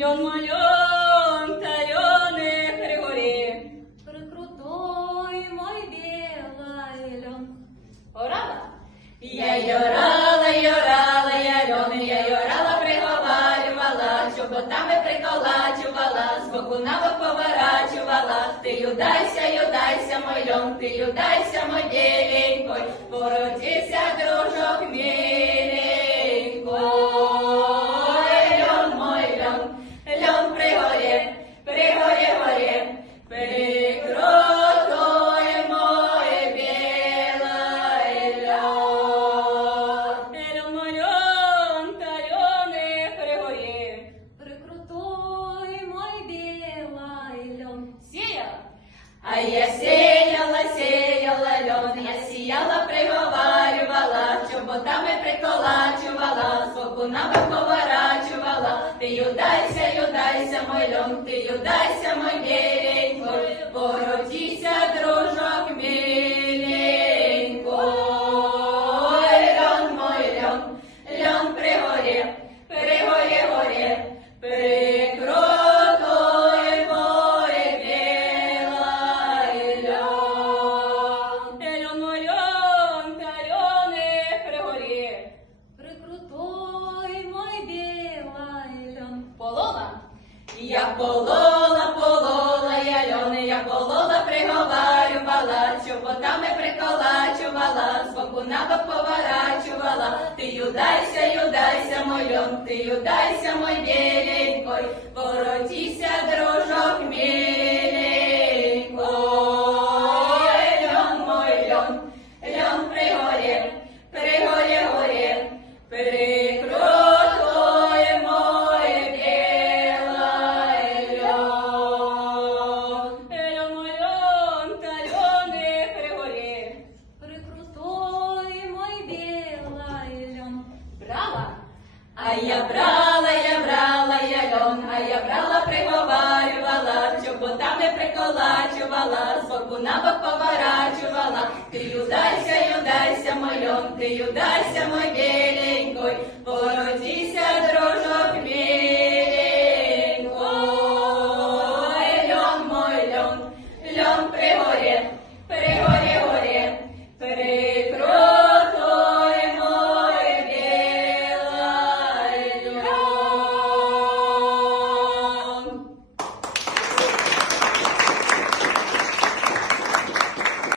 Льон мальон, та льоне Григорі. Прикрутой мой белый лен. Орала? Я йорала, йорала, я льон, я йорала, приговарювала, чоботами приколачувала, з боку на бок поворачувала. Ти юдайся, юдайся, мой льон, ти юдайся, мой біленько, породися, дружок миленько. А я сіяла, сіяла льон, я сіяла, приговарювала, чоботами приколачувала, з боку на бок поворачувала. Ти юдайся, юдайся, мой льон, ти юдайся, мой біленько, Я полола, полола, я льони, я полола, приговарювала, чоботами приколачувала, з боку на бок поворачувала. Ти юдайся, юдайся, мой льон, ти юдайся, мой біленько, я брала, я брала, я льон, а я брала, приговарювала, чоботами приколачувала, з боку на бок поворачувала. Ти юдайся, юдайся, мой льон, ти юдайся, мой